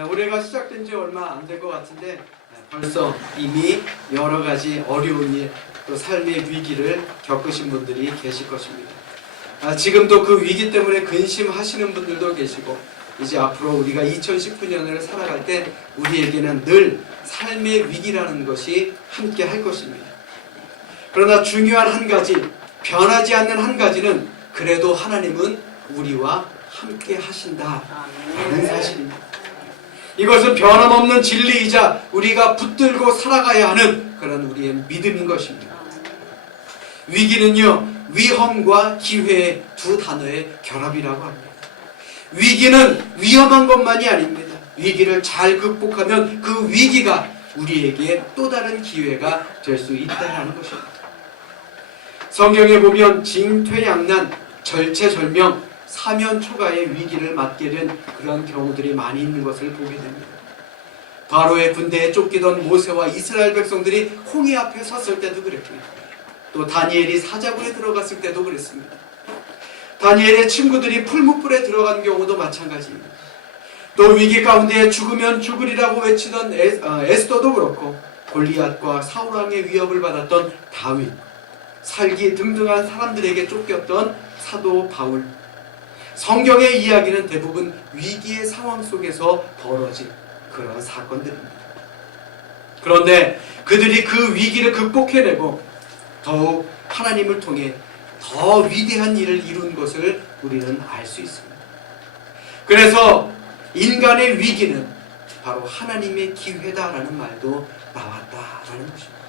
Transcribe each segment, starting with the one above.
올해가 시작된 지 얼마 안 된 것 같은데 벌써 이미 여러 가지 어려운 일, 또 삶의 위기를 겪으신 분들이 계실 것입니다. 지금도 그 위기 때문에 근심하시는 분들도 계시고, 이제 앞으로 우리가 2019년을 살아갈 때 우리에게는 늘 삶의 위기라는 것이 함께 할 것입니다. 그러나 중요한 한 가지, 변하지 않는 한 가지는 그래도 하나님은 우리와 함께 하신다라는 사실입니다. 이것은 변함없는 진리이자 우리가 붙들고 살아가야 하는 그런 우리의 믿음인 것입니다. 위기는요, 위험과 기회의 두 단어의 결합이라고 합니다. 위기는 위험한 것만이 아닙니다. 위기를 잘 극복하면 그 위기가 우리에게 또 다른 기회가 될 수 있다는 것입니다. 성경에 보면 징퇴양난, 절체절명, 사면초가의 위기를 맞게 된 그런 경우들이 많이 있는 것을 보게 됩니다. 바로의 군대에 쫓기던 모세와 이스라엘 백성들이 홍해 앞에 섰을 때도 그랬고요. 또 다니엘이 사자굴에 들어갔을 때도 그랬습니다. 다니엘의 친구들이 풀무불에 들어간 경우도 마찬가지입니다. 또 위기 가운데 죽으면 죽으리라고 외치던 에스더도 그렇고, 골리앗과 사울왕의 위협을 받았던 다윗, 살기 등등한 사람들에게 쫓겼던 사도 바울, 성경의 이야기는 대부분 위기의 상황 속에서 벌어진 그런 사건들입니다. 그런데 그들이 그 위기를 극복해내고 더욱 하나님을 통해 더 위대한 일을 이룬 것을 우리는 알 수 있습니다. 그래서 인간의 위기는 바로 하나님의 기회다라는 말도 나왔다라는 것입니다.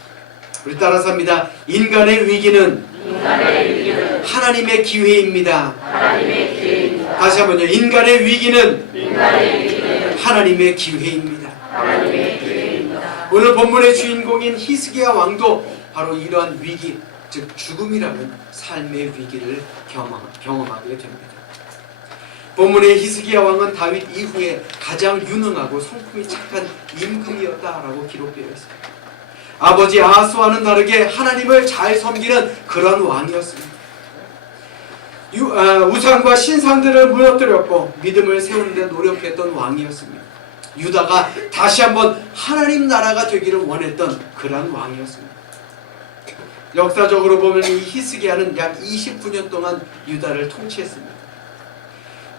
우리 따라서 합니다. 인간의 위기는 하나님의 기회입니다. 다시 한번요. 인간의 위기는 하나님의 기회입니다. 오늘 본문의 주인공인 히스기야 왕도 바로 이러한 위기, 즉 죽음이라는 삶의 위기를 경험하게 됩니다. 본문의 히스기야 왕은 다윗 이후에 가장 유능하고 성품이 착한 임금이었다라고 기록되어 있습니다. 아버지 아하스와는 다르게 하나님을 잘 섬기는 그런 왕이었습니다. 우상과 신상들을 무너뜨렸고 믿음을 세우는 데 노력했던 왕이었습니다. 유다가 다시 한번 하나님 나라가 되기를 원했던 그런 왕이었습니다. 역사적으로 보면 이 히스기야는 약 29년 동안 유다를 통치했습니다.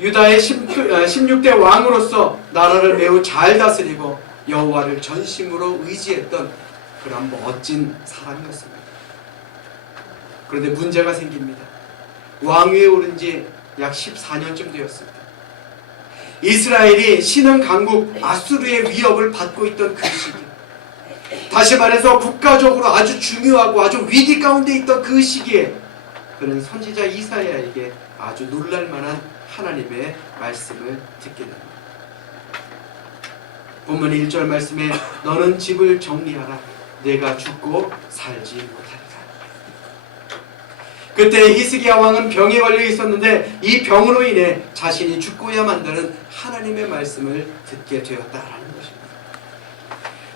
유다의 16대 왕으로서 나라를 매우 잘 다스리고 여호와를 전심으로 의지했던 그런 멋진 사람이었습니다. 그런데 문제가 생깁니다. 왕위에 오른 지 약 14년쯤 되었습니다. 이스라엘이 신흥 강국 아수르의 위협을 받고 있던 그 시기, 다시 말해서 국가적으로 아주 중요하고 아주 위기 가운데 있던 그 시기에 그는 선지자 이사야에게 아주 놀랄만한 하나님의 말씀을 듣게 됩니다. 본문 1절 말씀에 너는 집을 정리하라. 내가 죽고 살지 못하리라. 그때 히스기야 왕은 병에 걸려 있었는데 이 병으로 인해 자신이 죽고야 만다는 하나님의 말씀을 듣게 되었다라는 것입니다.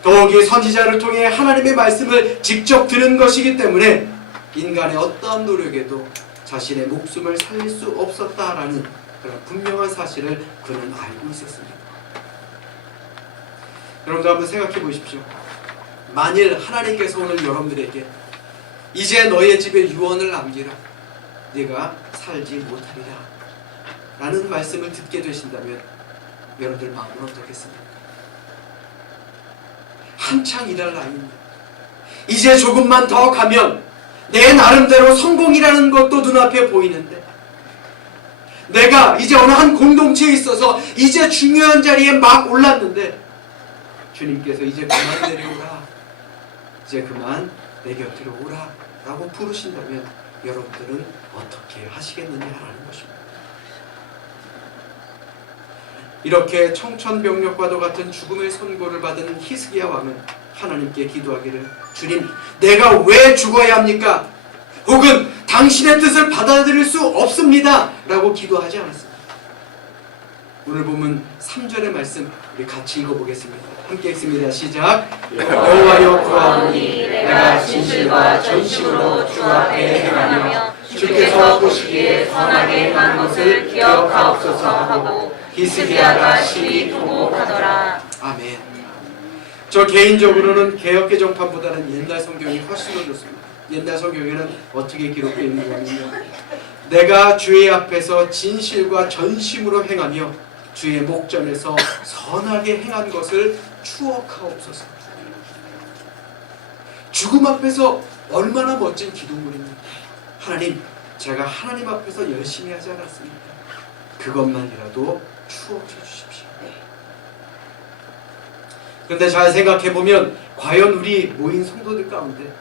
더욱이 선지자를 통해 하나님의 말씀을 직접 들은 것이기 때문에 인간의 어떠한 노력에도 자신의 목숨을 살릴 수 없었다라는 그런 분명한 사실을 그는 알고 있었습니다. 여러분들 한번 생각해 보십시오. 만일 하나님께서 오늘 여러분들에게 이제 너의 집에 유언을 남기라. 네가 살지 못하리라 라는 말씀을 듣게 되신다면 여러분들 마음은 어떻겠습니까? 한창 일할 나이입니다. 이제 조금만 더 가면 내 나름대로 성공이라는 것도 눈앞에 보이는데, 내가 이제 어느 한 공동체에 있어서 이제 중요한 자리에 막 올랐는데 주님께서 이제 그만 내려오라, 이제 그만 내 곁으로 오라 라고 부르신다면 여러분들은 어떻게 하시겠느냐라는 것입니다. 이렇게 청천벽력과도 같은 죽음의 선고를 받은 히스기야 왕은 하나님께 기도하기를, 주님, 내가 왜 죽어야 합니까? 혹은 당신의 뜻을 받아들일 수 없습니다 라고 기도하지 않았습니다. 오늘 보면 3절의 말씀 우리 같이 읽어보겠습니다. 함께 읽습니다. 시작. 여호와여 구하오니 내가 진실과 전심으로 주 앞에 행하며 주께서 보시기에 선하게 행한 것을 기억하옵소서 하고 히스기야가 심히 통곡하더라. 아멘. 저 개인적으로는 개역개정판보다는 옛날 성경이 훨씬 더 좋습니다. 옛날 성경에는 어떻게 기록되어 있느냐면요, 내가 주의 앞에서 진실과 전심으로 행하며 주의 목전에서 선하게 행한 것을 추억하옵소서. 죽음 앞에서 얼마나 멋진 기도문입니까? 하나님, 제가 하나님 앞에서 열심히 하지 않았습니까? 그것만이라도 추억해 주십시오. 그런데 잘 생각해보면 과연 우리 모인 성도들 가운데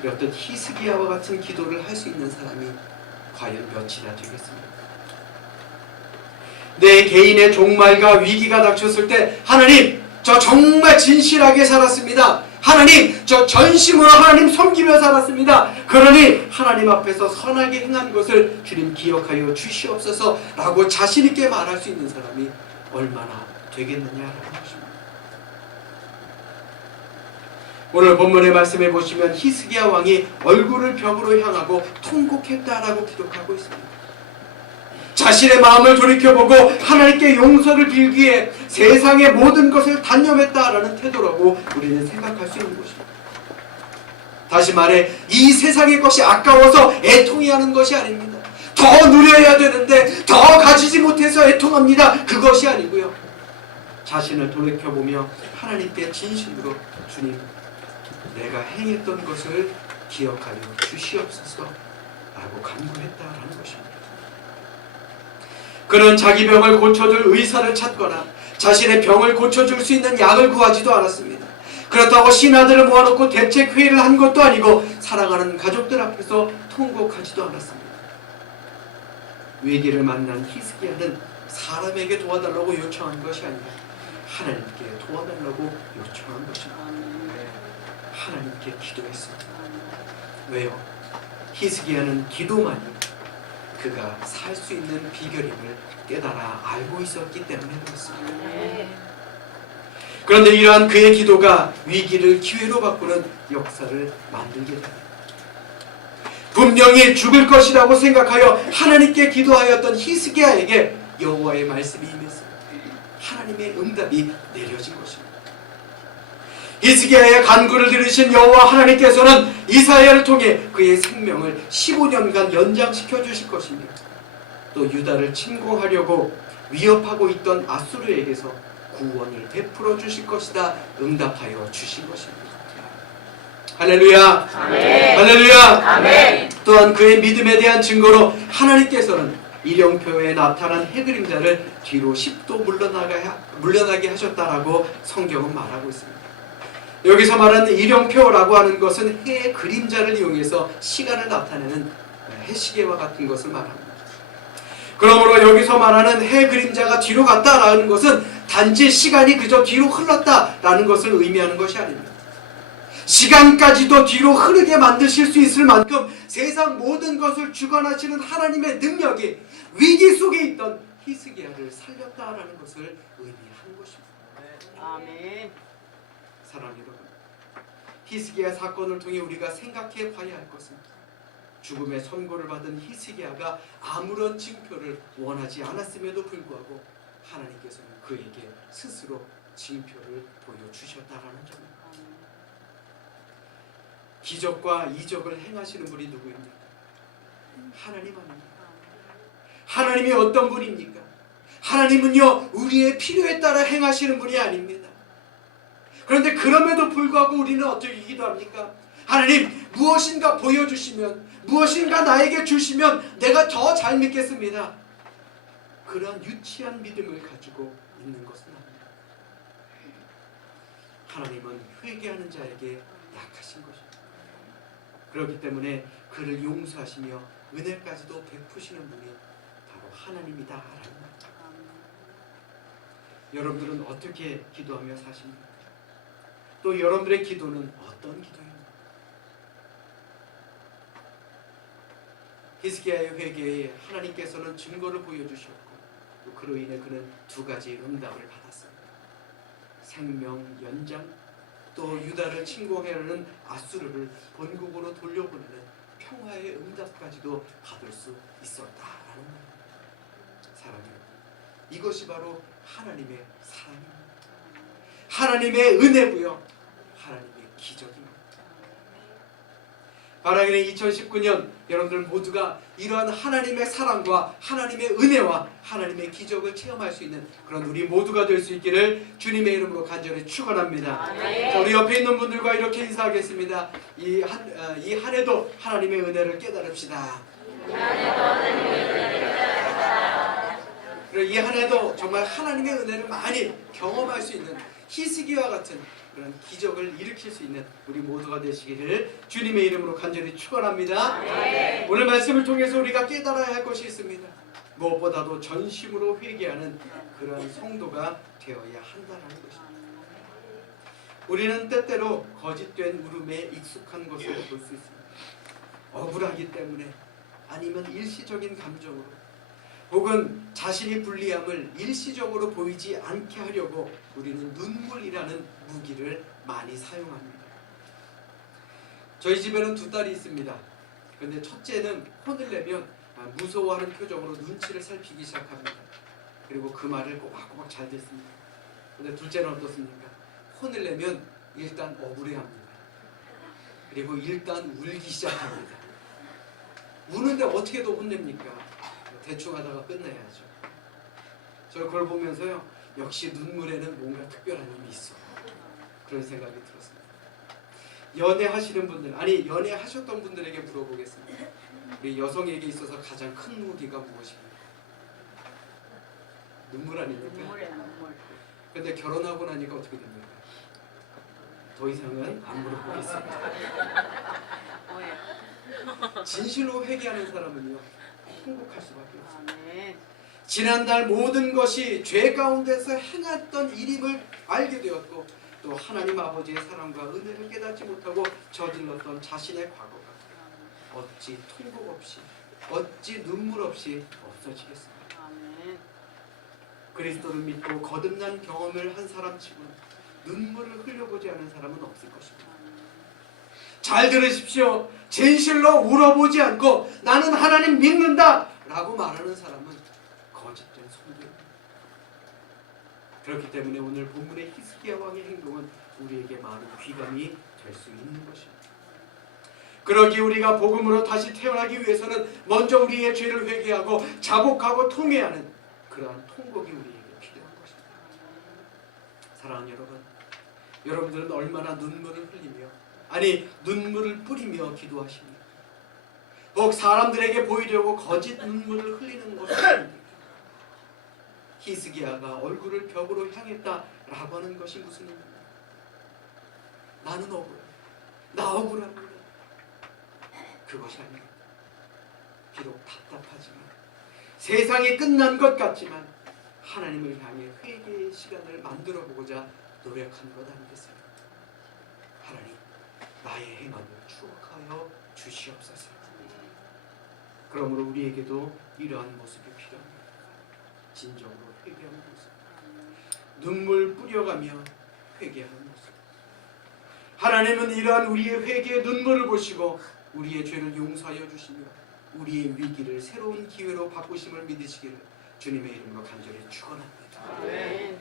우리 어떤 히스기야와 같은 기도를 할 수 있는 사람이 과연 몇이나 되겠습니까? 내 개인의 종말과 위기가 닥쳤을 때 하나님, 저 정말 진실하게 살았습니다. 하나님, 저 전심으로 하나님 섬기며 살았습니다. 그러니 하나님 앞에서 선하게 행한 것을 주님 기억하여 주시옵소서 라고 자신 있게 말할 수 있는 사람이 얼마나 되겠느냐라는 것입니다. 오늘 본문의 말씀에 보시면 히스기야 왕이 얼굴을 벽으로 향하고 통곡했다라고 기록하고 있습니다. 자신의 마음을 돌이켜보고 하나님께 용서를 빌기에 세상의 모든 것을 단념했다라는 태도라고 우리는 생각할 수 있는 것입니다. 다시 말해, 이 세상의 것이 아까워서 애통이 하는 것이 아닙니다. 더 누려야 되는데 더 가지지 못해서 애통합니다. 그것이 아니고요, 자신을 돌이켜보며 하나님께 진심으로 주님, 내가 행했던 것을 기억하여 주시옵소서 라고 간구했다라는 것입니다. 그는 자기 병을 고쳐줄 의사를 찾거나 자신의 병을 고쳐줄 수 있는 약을 구하지도 않았습니다. 그렇다고 신하들을 모아놓고 대책회의를 한 것도 아니고 사랑하는 가족들 앞에서 통곡하지도 않았습니다. 위기를 만난 히스기야는 사람에게 도와달라고 요청한 것이 아니라 하나님께 도와달라고 요청한 것입니다. 하나님께 기도했습니다. 왜요? 히스기야는 기도만이 그가 살 수 있는 비결임을 깨달아 알고 있었기 때문에 그렇습니다. 그런데 이러한 그의 기도가 위기를 기회로 바꾸는 역사를 만들게 됩니다. 분명히 죽을 것이라고 생각하여 하나님께 기도하였던 히스기야에게 여호와의 말씀이 임했습니다. 하나님의 응답이 내려진 것입니다. 히스기야의 간구를 들으신 여호와 하나님께서는 이사야를 통해 그의 생명을 15년간 연장시켜 주실 것입니다. 또 유다를 침공하려고 위협하고 있던 아수르에게서 구원을 베풀어 주실 것이다 응답하여 주신 것입니다. 할렐루야. 아멘. 할렐루야. 아멘. 또한 그의 믿음에 대한 증거로 하나님께서는 일령표에 나타난 해 그림자를 뒤로 10도 물러나게 하셨다라고 성경은 말하고 있습니다. 여기서 말하는 일령표라고 하는 것은 해의 그림자를 이용해서 시간을 나타내는 해시계와 같은 것을 말합니다. 그러므로 여기서 말하는 해 그림자가 뒤로 갔다라는 것은 단지 시간이 그저 뒤로 흘렀다라는 것을 의미하는 것이 아닙니다. 시간까지도 뒤로 흐르게 만드실 수 있을 만큼 세상 모든 것을 주관하시는 하나님의 능력이 위기 속에 있던 히스기야를 살렸다라는 것을 의미하는 것입니다. 아멘. 사랑하는 여러분, 히스기야 사건을 통해 우리가 생각해 봐야 할 것은 죽음의 선고를 받은 히스기야가 아무런 징표를 원하지 않았음에도 불구하고 하나님께서는 그에게 스스로 징표를 보여주셨다라는 점입니다. 기적과 이적을 행하시는 분이 누구입니까? 하나님 아닙니까? 하나님이 어떤 분입니까? 하나님은요, 우리의 필요에 따라 행하시는 분이 아닙니다. 그런데 그럼에도 불구하고 우리는 어떻게 기도합니까? 하나님, 무엇인가 보여주시면, 무엇인가 나에게 주시면 내가 더 잘 믿겠습니다. 그런 유치한 믿음을 가지고 있는 것은 아닙니다. 하나님은 회개하는 자에게 약하신 것입니다. 그렇기 때문에 그를 용서하시며 은혜까지도 베푸시는 분이 바로 하나님이다라는 말입니다. 여러분들은 어떻게 기도하며 사십니까? 또 여러분들의 기도는 어떤 기도입니까? 히스기야의 회개에 하나님께서는 증거를 보여주셨고 또 그로 인해 그는 두 가지 응답을 받았습니다. 생명 연장, 또 유다를 침공하려는 아수르를 본국으로 돌려보내는 평화의 응답까지도 받을 수 있었다라는 말입니다. 사랑해요. 이것이 바로 하나님의 사랑입니다. 하나님의 은혜고요, 하나님의 기적입니다. 바라기는 2019년 여러분들 모두가 이러한 하나님의 사랑과 하나님의 은혜와 하나님의 기적을 체험할 수 있는 그런 우리 모두가 될 수 있기를 주님의 이름으로 간절히 축원합니다. 자, 우리 옆에 있는 분들과 이렇게 인사하겠습니다. 이 한 해도 하나님의 은혜를 깨달읍시다. 그리고 이 한 해도 정말 하나님의 은혜를 많이 경험할 수 있는 히스기야와 같은 그런 기적을 일으킬 수 있는 우리 모두가 되시기를 주님의 이름으로 간절히 축원합니다. 오늘 말씀을 통해서 우리가 깨달아야 할 것이 있습니다. 무엇보다도 전심으로 회개하는 그런 성도가 되어야 한다는 것입니다. 우리는 때때로 거짓된 울음에 익숙한 것으로 볼 수 있습니다. 억울하기 때문에, 아니면 일시적인 감정으로, 혹은 자신이 불리함을 일시적으로 보이지 않게 하려고 우리는 눈물이라는 무기를 많이 사용합니다. 저희 집에는 두 딸이 있습니다. 그런데 첫째는 혼을 내면 무서워하는 표정으로 눈치를 살피기 시작합니다. 그리고 그 말을 꼬박꼬박 잘 듣습니다. 그런데 둘째는 어떻습니까? 혼을 내면 일단 억울해합니다. 그리고 일단 울기 시작합니다. 우는데 어떻게 더 혼냅니까? 대충 하다가 끝내야죠. 저 그걸 보면서요, 역시 눈물에는 뭔가 특별한 힘이 있어, 그런 생각이 들었습니다. 연애하시는 분들, 아니 연애하셨던 분들에게 물어보겠습니다. 우리 여성에게 있어서 가장 큰 무기가 무엇입니까? 눈물 아닙니까? 눈물. 근데 결혼하고 나니까 어떻게 됩니까? 더 이상은 안 물어보겠습니다. 진실로 회개하는 사람은요, 행복할 수밖에 없습니다. 지난달 모든 것이 죄 가운데서 행했던 일임을 알게 되었고, 또 하나님 아버지의 사랑과 은혜를 깨닫지 못하고 저질렀던 자신의 과거가 어찌 통곡 없이, 어찌 눈물 없이 없어지겠습니까? 그리스도를 믿고 거듭난 경험을 한 사람치고는 눈물을 흘려보지 않은 사람은 없을 것입니다. 잘 들으십시오. 진실로 울어보지 않고 나는 하나님 믿는다 라고 말하는 사람은 거짓된 성도입니다. 그렇기 때문에 오늘 본문의 히스기야 왕의 행동은 우리에게 많은 귀감이 될 수 있는 것입니다. 그러기 우리가 복음으로 다시 태어나기 위해서는 먼저 우리의 죄를 회개하고 자복하고 통회하는 그러한 통곡이 우리에게 필요한 것입니다. 사랑하는 여러분, 여러분들은 얼마나 눈물을 흘리며, 아니 눈물을 뿌리며 기도하십니까? 혹 사람들에게 보이려고 거짓 눈물을 흘리는 것은 아닙니까? 히스기야가 얼굴을 벽으로 향했다라고 하는 것이 무슨 의미입니까? 나는 억울해, 나 억울합니다. 그것이 아닙니다. 비록 답답하지만, 세상이 끝난 것 같지만 하나님을 향해 회개의 시간을 만들어 보고자 노력하는 것 아니겠습니까? 하나님, 나의 행함을 추억하여 주시옵소서. 그러므로 우리에게도 이러한 모습이 필요합니다. 진정으로 회개하는 모습, 눈물 뿌려가며 회개하는 모습. 하나님은 이러한 우리의 회개의 눈물을 보시고 우리의 죄를 용서하여 주시며 우리의 위기를 새로운 기회로 바꾸심을 믿으시기를 주님의 이름으로 간절히 축원합니다. 네.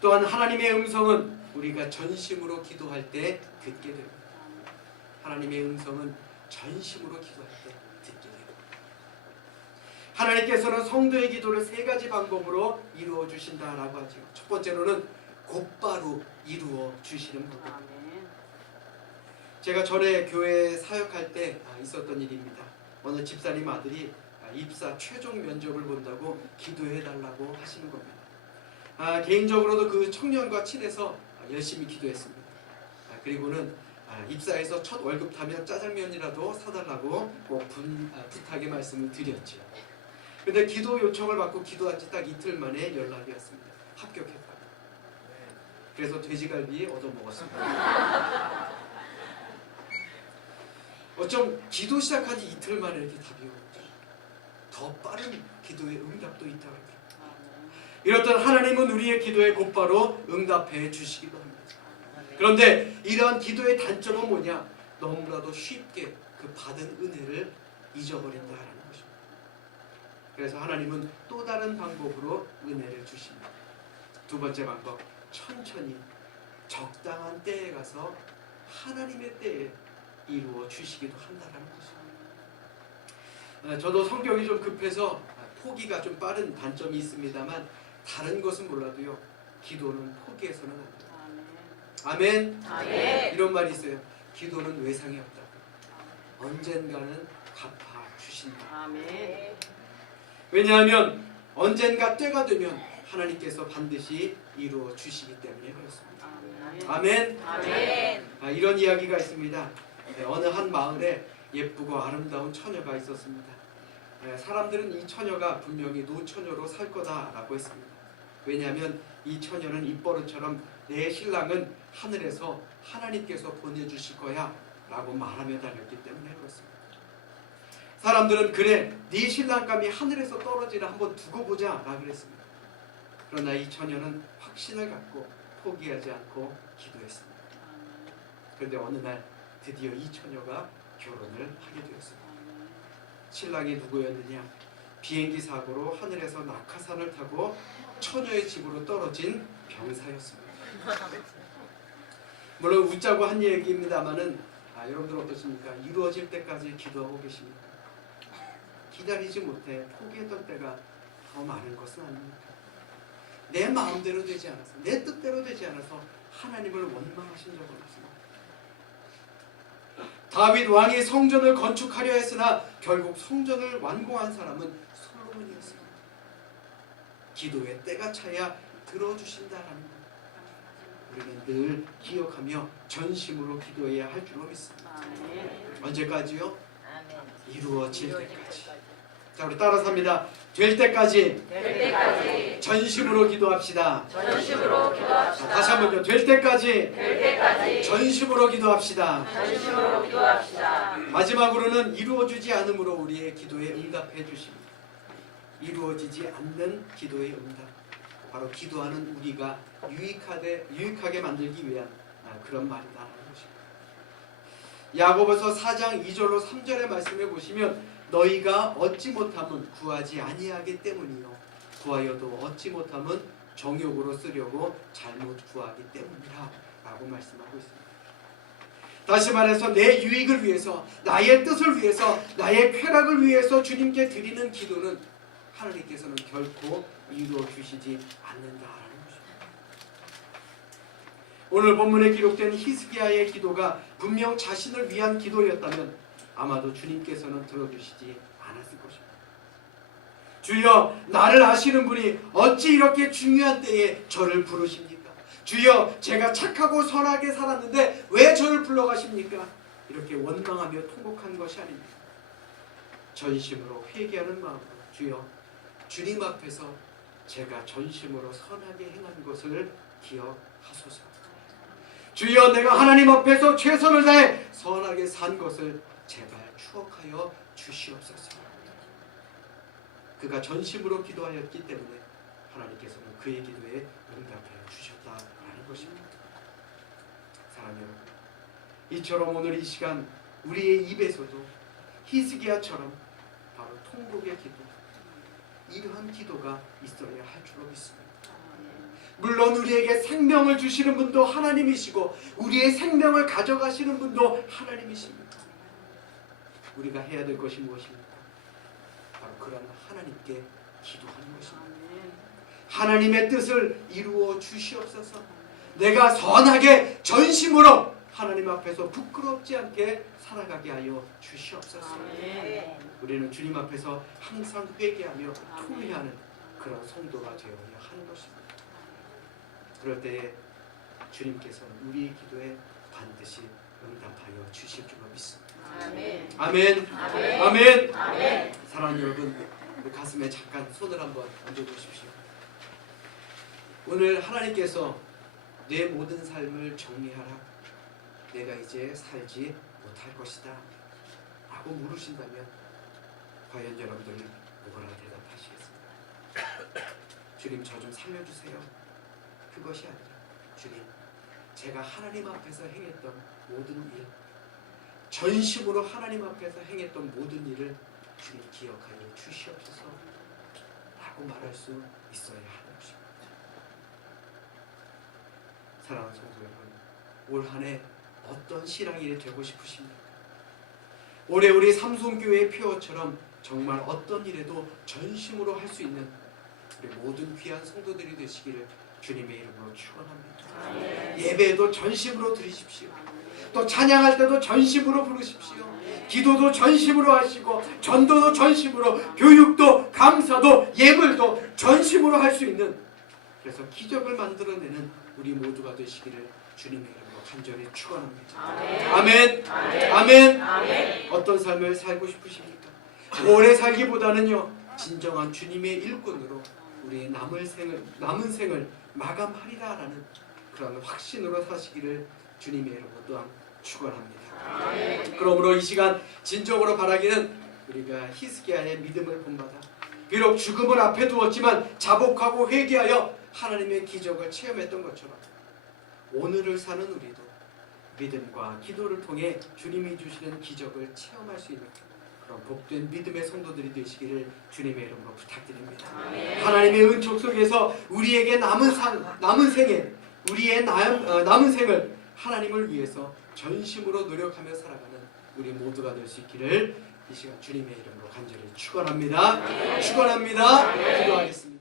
또한 하나님의 음성은 우리가 전심으로 기도할 때 듣게 됩니다. 하나님의 음성은 전심으로 기도할 때 듣게 됩니다. 하나님께서는 성도의 기도를 세 가지 방법으로 이루어 주신다라고 하죠. 첫 번째로는 곧바로 이루어 주시는 법입니다. 제가 전에 교회 사역할 때 있었던 일입니다. 어느 집사님 아들이 입사 최종 면접을 본다고 기도해달라고 하시는 겁니다. 개인적으로도 그 청년과 친해서 열심히 기도했습니다. 그리고는 입사해서 첫 월급 타면 짜장면이라도 사달라고 꼭 부탁의 말씀을 드렸죠. 근데 기도 요청을 받고 기도한 지 딱 이틀 만에 연락이 왔습니다. 합격했다고. 그래서 돼지갈비 얻어먹었습니다. 어쩜 기도 시작한 지 이틀 만에 이렇게 답이 오죠. 더 빠른 기도의 응답도 있다고 하더라고요. 이렇듯 하나님은 우리의 기도에 곧바로 응답해 주시기도 합니다. 그런데 이러한 기도의 단점은 뭐냐? 너무나도 쉽게 그 받은 은혜를 잊어버린다라는 것입니다. 그래서 하나님은 또 다른 방법으로 은혜를 주십니다. 두 번째 방법, 천천히 적당한 때에 가서 하나님의 때에 이루어 주시기도 한다라는 것입니다. 저도 성격이 좀 급해서 포기가 좀 빠른 단점이 있습니다만 다른 것은 몰라도요, 기도는 포기해서는 안 돼요. 아멘. 아멘. 이런 말이 있어요. 기도는 외상이 없다고. 언젠가는 갚아 주신다. 아멘. 왜냐하면 언젠가 때가 되면 하나님께서 반드시 이루어 주시기 때문에 그렇습니다. 아멘. 아멘. 이런 이야기가 있습니다. 어느 한 마을에 예쁘고 아름다운 처녀가 있었습니다. 사람들은 이 처녀가 분명히 노처녀로 살 거다라고 했습니다. 왜냐하면 이 처녀는 입버릇처럼 내 신랑은 하늘에서 하나님께서 보내주실 거야 라고 말하며 다녔기 때문에 그렇습니다. 사람들은 그래, 네 신랑감이 하늘에서 떨어지라 한번 두고 보자 라고 그랬습니다. 그러나 이 처녀는 확신을 갖고 포기하지 않고 기도했습니다. 그런데 어느 날 드디어 이 처녀가 결혼을 하게 되었습니다. 신랑이 누구였느냐? 비행기 사고로 하늘에서 낙하산을 타고 처녀의 집으로 떨어진 병사였습니다. 물론 웃자고 한 얘기입니다만은 여러분들 어떠십니까? 이루어질 때까지 기도하고 계십니까? 기다리지 못해 포기했던 때가 더 많은 것은 아닙니까? 내 마음대로 되지 않아서, 내 뜻대로 되지 않아서 하나님을 원망하신 적은 없습니다. 다윗 왕이 성전을 건축하려 했으나 결국 성전을 완공한 사람은 솔로몬이었습니다. 기도의 때가 차야 들어주신다라는 것, 우리는 늘 기억하며 전심으로 기도해야 할 줄로 믿습니다. 언제까지요? 이루어질 때까지. 자, 우리 따라서 합니다. 될 때까지 전심으로 기도합시다. 전심으로 기도합시다. 자, 다시 한번요. 될 때까지 전심으로 기도합시다. 전심으로 기도합시다. 마지막으로는 이루어지지 않으므로 우리의 기도에 응답해 주십니다. 이루어지지 않는 기도의 응답, 바로 기도하는 우리가 유익하게 만들기 위한 그런 말이다라는 것입니다. 야고보서 4장 2절로 3절의 말씀을 보시면 너희가 얻지 못함은 구하지 아니하기 때문이요 구하여도 얻지 못함은 정욕으로 쓰려고 잘못 구하기 때문이라 라고 말씀하고 있습니다. 다시 말해서 내 유익을 위해서, 나의 뜻을 위해서, 나의 쾌락을 위해서 주님께 드리는 기도는 하나님께서는 결코 이루어 주시지 않는다라는 것입니다. 오늘 본문에 기록된 히스기야의 기도가 분명 자신을 위한 기도였다면 아마도 주님께서는 들어주시지 않았을 것입니다. 주여, 나를 아시는 분이 어찌 이렇게 중요한 때에 저를 부르십니까? 주여, 제가 착하고 선하게 살았는데 왜 저를 불러가십니까? 이렇게 원망하며 통곡한 것이 아닙니다. 전심으로 회개하는 마음으로 주여, 주님 앞에서 제가 전심으로 선하게 행한 것을 기억하소서. 주여, 내가 하나님 앞에서 최선을 다해 선하게 산 것을 제발 추억하여 주시옵소서. 그가 전심으로 기도하였기 때문에 하나님께서는 그의 기도에 응답해 주셨다라는 것입니다. 사랑하는 여러분, 이처럼 오늘 이 시간 우리의 입에서도 히스기야처럼 바로 통곡의 기도, 이러한 기도가 있어야 할 줄로 믿습니다. 물론 우리에게 생명을 주시는 분도 하나님이시고 우리의 생명을 가져가시는 분도 하나님이십니다. 우리가 해야 될 것이 무엇입니까? 바로 그런 하나님께 기도하는 것입니다. 하나님의 뜻을 이루어 주시옵소서. 내가 선하게 전심으로 하나님 앞에서 부끄럽지 않게 살아가게 하여 주시옵소서. 우리는 주님 앞에서 항상 회개하며 통회하는 그런 성도가 되어야 하는 것입니다. 그럴 때에 주님께서는 우리의 기도에 반드시 응답하여 주실 줄로 믿습니다. 아멘. 아멘. 아멘. 아멘. 아멘. 사랑하는 여러분, 우리 가슴에 잠깐 손을 한번 얹어보십시오. 오늘 하나님께서 내 모든 삶을 정리하라, 내가 이제 살지 못할 것이다 라고 물으신다면 과연 여러분들은 뭐라 대답하시겠습니까? 주님, 저 좀 살려주세요. 그것이 아니라 주님, 제가 하나님 앞에서 행했던 모든 일, 전심으로 하나님 앞에서 행했던 모든 일을 주님 기억하여 주시옵소서 라고 말할 수 있어야 하는 것입니다. 사랑하는 성도 여러분, 올 한 해 어떤 신앙인이 되고 싶으십니까? 올해 우리 삼성교회의 표어처럼 정말 어떤 일에도 전심으로 할 수 있는 우리 모든 귀한 성도들이 되시기를 주님의 이름으로 축원합니다. 예배도 전심으로 드리십시오. 또 찬양할 때도 전심으로 부르십시오. 기도도 전심으로 하시고 전도도 전심으로, 교육도 감사도 예물도 전심으로 할 수 있는, 그래서 기적을 만들어내는 우리 모두가 되시기를 주님의 이름으로 간절히 축원합니다. 아멘. 아멘. 아멘. 어떤 삶을 살고 싶으십니까? 오래 살기보다는요, 진정한 주님의 일꾼으로 우리의 남은 생을 마감하리라라는 그런 확신으로 사시기를 주님의 이름으로 또한 축원합니다. 그러므로 이 시간 진정으로 바라기는 우리가 히스기야의 믿음을 본받아 비록 죽음을 앞에 두었지만 자복하고 회개하여 하나님의 기적을 체험했던 것처럼 오늘을 사는 우리도 믿음과 기도를 통해 주님이 주시는 기적을 체험할 수 있는 그런 복된 믿음의 성도들이 되시기를 주님의 이름으로 부탁드립니다. 하나님의 은총 속에서 우리에게 남은 생에 우리의 남은 생을 하나님을 위해서 전심으로 노력하며 살아가는 우리 모두가 될 수 있기를 이 시간 주님의 이름으로 간절히 축원합니다. 축원합니다. 기도하겠습니다.